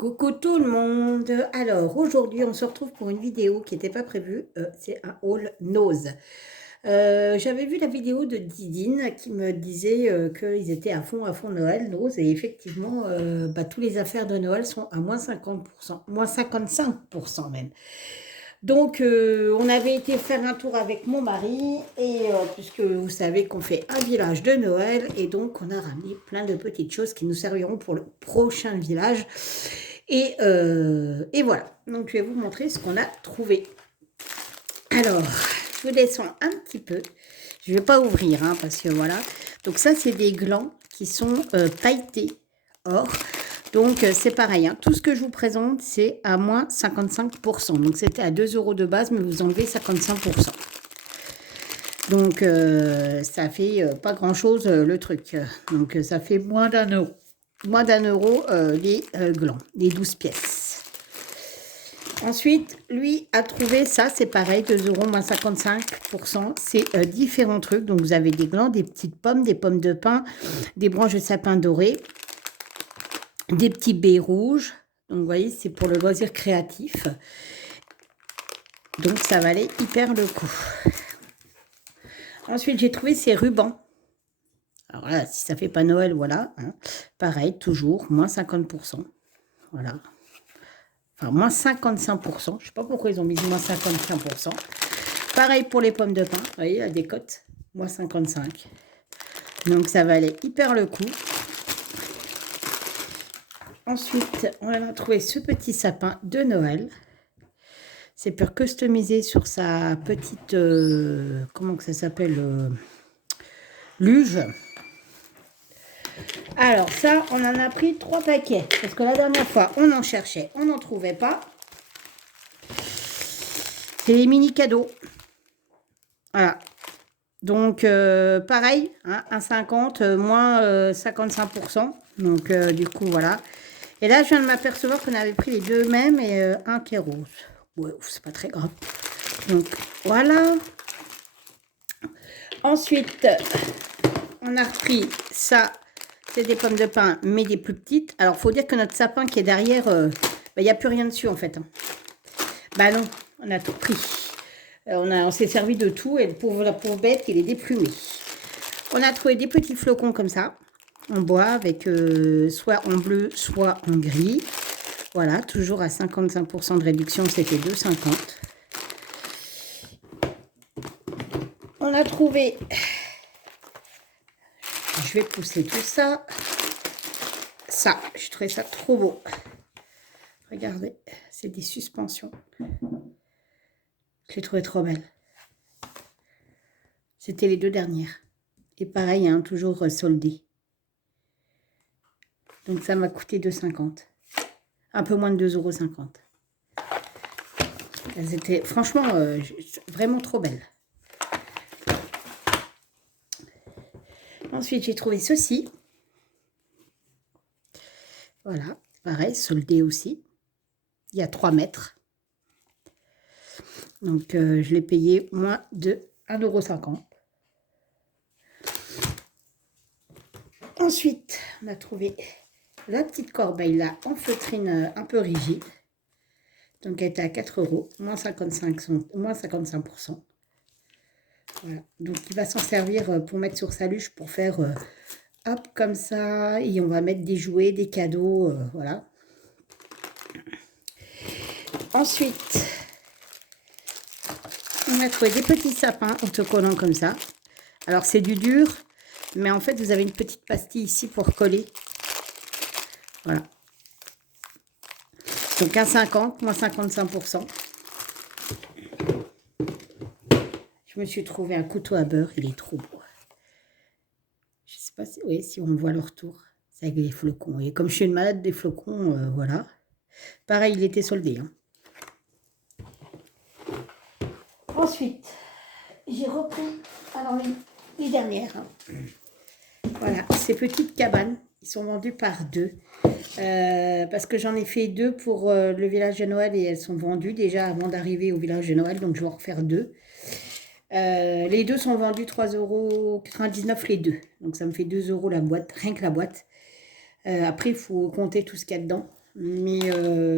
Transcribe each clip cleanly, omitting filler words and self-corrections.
Coucou tout le monde. Alors aujourd'hui on se retrouve pour une vidéo qui n'était pas prévue, c'est un haul Nose. J'avais vu la vidéo de Didine qui me disait qu'ils étaient à fond Noël, Nose, et effectivement tous les affaires de Noël sont à moins 50%, moins 55% même. Donc on avait été faire un tour avec mon mari, et puisque vous savez qu'on fait un village de Noël, et donc on a ramené plein de petites choses qui nous serviront pour le prochain village. Et voilà, donc je vais vous montrer ce qu'on a trouvé. Alors, je vous descends un petit peu. Je ne vais pas ouvrir, hein, parce que voilà. Donc ça, c'est des glands qui sont pailletés or. Donc c'est pareil, hein. Tout ce que je vous présente, c'est à moins 55%. Donc c'était à 2 € de base, mais vous enlevez 55%. Donc ça fait pas grand-chose le truc. Donc ça fait moins d'1 €. Moins d'1 € les glands, les 12 pièces. Ensuite, lui a trouvé ça, c'est pareil, 2 € moins 55%. C'est différents trucs. Donc, vous avez des glands, des petites pommes, des pommes de pin, des branches de sapin doré, des petits baies rouges. Donc, vous voyez, c'est pour le loisir créatif. Donc, ça valait hyper le coup. Ensuite, j'ai trouvé ces rubans. Alors voilà, si ça fait pas Noël, voilà. Hein. Pareil, toujours, moins 50%. Voilà. Enfin, moins 55%. Je ne sais pas pourquoi ils ont mis moins 55%. Pareil pour les pommes de pin. Vous voyez, la décote, moins 55. Donc, ça valait hyper le coup. Ensuite, on a trouvé ce petit sapin de Noël. C'est pour customiser sur sa petite... comment que ça s'appelle luge. Alors ça, on en a pris 3 paquets. Parce que la dernière fois, on en cherchait, on n'en trouvait pas. C'est les mini cadeaux. Voilà. Donc, pareil, hein, 1,50, moins 55%. Donc, du coup, voilà. Et là, je viens de m'apercevoir qu'on avait pris les deux mêmes et un qui est rose. Ouais, c'est pas très grave. Donc, voilà. Ensuite, on a repris ça. C'est des pommes de pin, mais des plus petites. Alors, il faut dire que notre sapin qui est derrière, il n'y a plus rien dessus, en fait. Hein. Bah non, on a tout pris. On s'est servi de tout, et la pauvre bête, il est déplumé. On a trouvé des petits flocons comme ça, en bois, avec soit en bleu, soit en gris. Voilà, toujours à 55% de réduction, c'était 2,50. On a trouvé... Je vais pousser tout ça. Ça, je trouvais ça trop beau. Regardez, c'est des suspensions. Je les trouvais trop belles. C'était les 2 dernières. Et pareil, hein, toujours soldé. Donc ça m'a coûté 2,50. Un peu moins de 2,50 €. Elles étaient franchement vraiment trop belles. Ensuite, j'ai trouvé ceci. Voilà, pareil, soldé aussi. Il y a 3 mètres. Donc, je l'ai payé moins de 1,50 €. Ensuite, on a trouvé la petite corbeille là, en feutrine un peu rigide. Donc, elle était à 4 €, moins 55%. Voilà. Donc, il va s'en servir pour mettre sur sa luge pour faire hop, comme ça. Et on va mettre des jouets, des cadeaux, voilà. Ensuite, on a trouvé des petits sapins autocollants comme ça. Alors, c'est du dur, mais en fait, vous avez une petite pastille ici pour coller. Voilà. Donc, 1,50, moins 55%. Je me suis trouvé un couteau à beurre, il est trop beau. Je ne sais pas si, oui, si on voit le retour. C'est avec les flocons. Et comme je suis une malade des flocons, voilà. Pareil, il était soldé. Hein. Ensuite, j'ai repris alors les dernières. Hein. Voilà, ces petites cabanes, ils sont vendus par 2. Parce que j'en ai fait 2 pour le village de Noël et elles sont vendues déjà avant d'arriver au village de Noël. Donc, je vais en refaire 2. Les 2 sont vendus 3,99 € les 2. Donc, ça me fait 2 € la boîte, rien que la boîte. Après, il faut compter tout ce qu'il y a dedans. Mais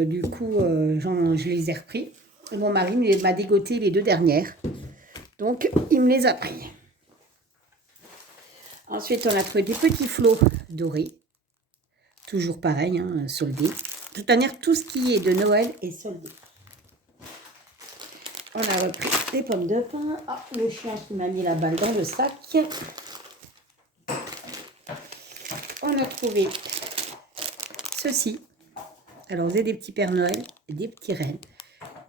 du coup, je les ai repris. Et mon mari m'a dégoté les 2 dernières. Donc, il me les a pris. Ensuite, on a trouvé des petits flots dorés. Toujours pareil, hein, soldés. De toute manière, tout ce qui est de Noël est soldé. On a repris des pommes de pin. Ah, le chien qui m'a mis la balle dans le sac. On a trouvé ceci. Alors, vous avez des petits Pères Noël, des petits rennes,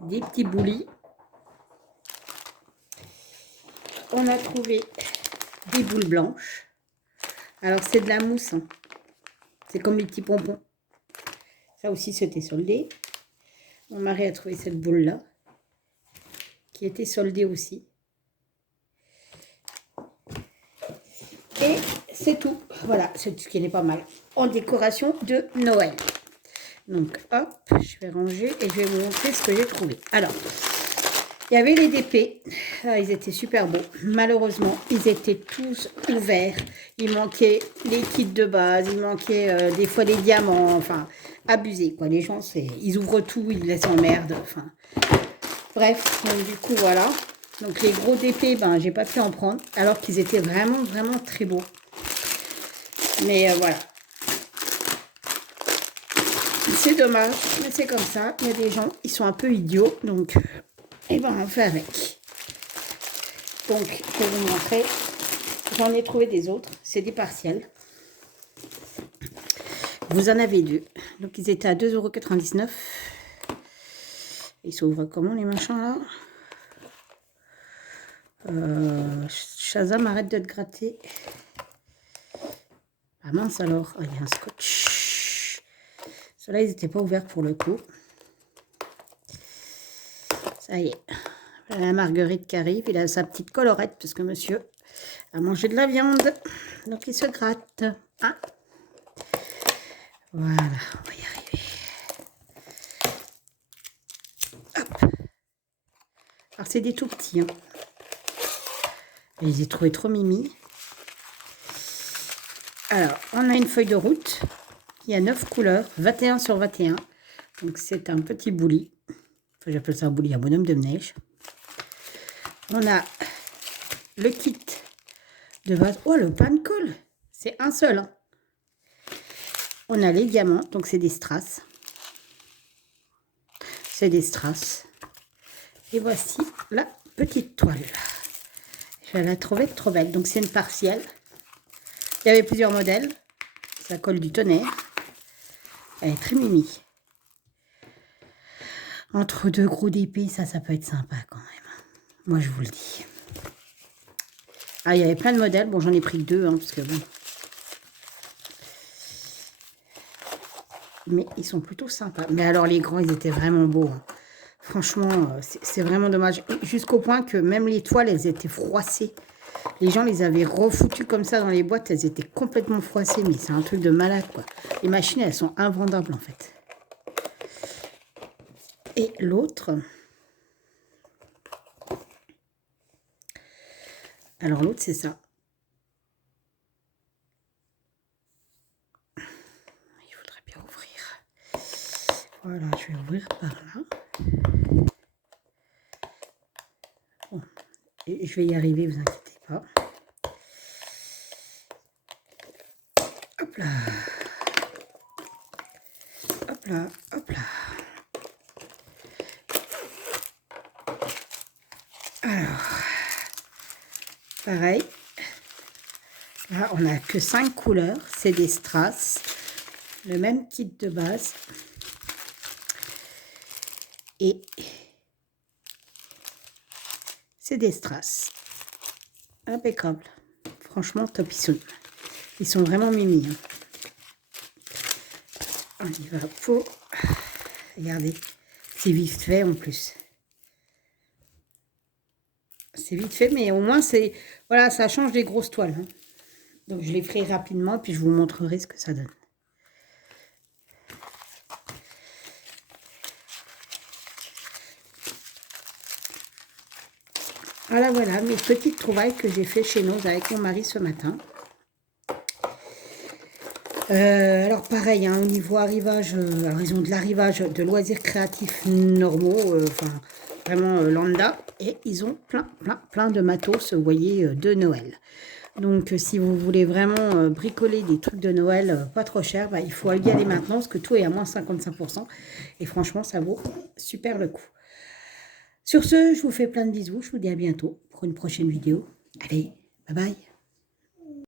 des petits boulis. On a trouvé des boules blanches. Alors, c'est de la mousse. Hein. C'est comme les petits pompons. Ça aussi, c'était soldé. Mon mari a trouvé cette boule-là, qui était soldée aussi. Et c'est tout. Voilà, c'est ce qui n'est pas mal. En décoration de Noël. Donc, hop, je vais ranger et je vais vous montrer ce que j'ai trouvé. Alors, il y avait les DP. Ah, ils étaient super beaux. Malheureusement, ils étaient tous ouverts. Il manquait les kits de base. Il manquait des fois les diamants. Enfin, abusé, quoi. Les gens, ils ouvrent tout, ils laissent en merde. Enfin, bref, donc du coup, voilà. Donc, les gros DP, ben, j'ai pas pu en prendre. Alors qu'ils étaient vraiment, vraiment très beaux. Mais voilà. C'est dommage, mais c'est comme ça. Il y a des gens, ils sont un peu idiots. Donc, et ben, on fait avec. Donc, je vais vous montrer. J'en ai trouvé des autres. C'est des partiels. Vous en avez 2. Donc, ils étaient à 2,99 €. Ils s'ouvrent comment, les machins, là? Shazam, arrête de te gratter. Ah mince, alors. Oh, il y a un scotch. Ceux-là, ils n'étaient pas ouverts pour le coup. Ça y est. La Marguerite qui arrive. Il a sa petite colorette parce que monsieur a mangé de la viande. Donc, il se gratte. Hein? Voilà, on va y arriver. Hop. Alors, c'est des tout petits. Hein. Je les ai trouvés trop mimi. Alors, on a une feuille de route. Il y a 9 couleurs, 21 sur 21. Donc, c'est un petit bouli. Enfin, j'appelle ça un bouli, un bonhomme de neige. On a le kit de base. Oh, le pain de colle. C'est un seul. Hein. On a les diamants. Donc, c'est des strass. C'est des strass. Et voici la petite toile. Je la trouvais trop belle. Donc, c'est une partielle. Il y avait plusieurs modèles. Ça colle du tonnerre. Elle est très mimi. Entre 2 gros DP, ça peut être sympa quand même. Moi, je vous le dis. Ah, il y avait plein de modèles. Bon, j'en ai pris que 2, hein, parce que bon. Mais ils sont plutôt sympas. Mais alors, les grands, ils étaient vraiment beaux. Hein. Franchement, c'est vraiment dommage. Jusqu'au point que même les toiles, elles étaient froissées. Les gens les avaient refoutues comme ça dans les boîtes. Elles étaient complètement froissées. Mais c'est un truc de malade, quoi. Les machines, elles sont invendables, en fait. Et l'autre... Alors, l'autre, c'est ça. Il faudrait bien ouvrir. Voilà, je vais ouvrir par là. Bon. Et je vais y arriver, vous inquiétez pas. Hop là. Hop là, hop là. Alors, pareil. Là, on n'a que 5 couleurs. C'est des strass. Le même kit de base. Et c'est des strass. Impeccable. Franchement, top. Ils sont vraiment mimi. Hein. On y va. Faut... Regardez. C'est vite fait en plus. C'est vite fait, mais au moins, c'est... Voilà, ça change des grosses toiles. Hein. Donc, je les ferai rapidement, puis je vous montrerai ce que ça donne. Voilà, voilà, mes petites trouvailles que j'ai fait chez nous avec mon mari ce matin. Alors pareil, hein, au niveau arrivage, alors ils ont de l'arrivage de loisirs créatifs normaux, enfin vraiment lambda, et ils ont plein de matos, vous voyez, de Noël. Donc si vous voulez vraiment bricoler des trucs de Noël pas trop cher, bah, il faut y aller maintenant parce que tout est à moins 55%, et franchement ça vaut super le coup. Sur ce, je vous fais plein de bisous, je vous dis à bientôt pour une prochaine vidéo. Allez, bye bye.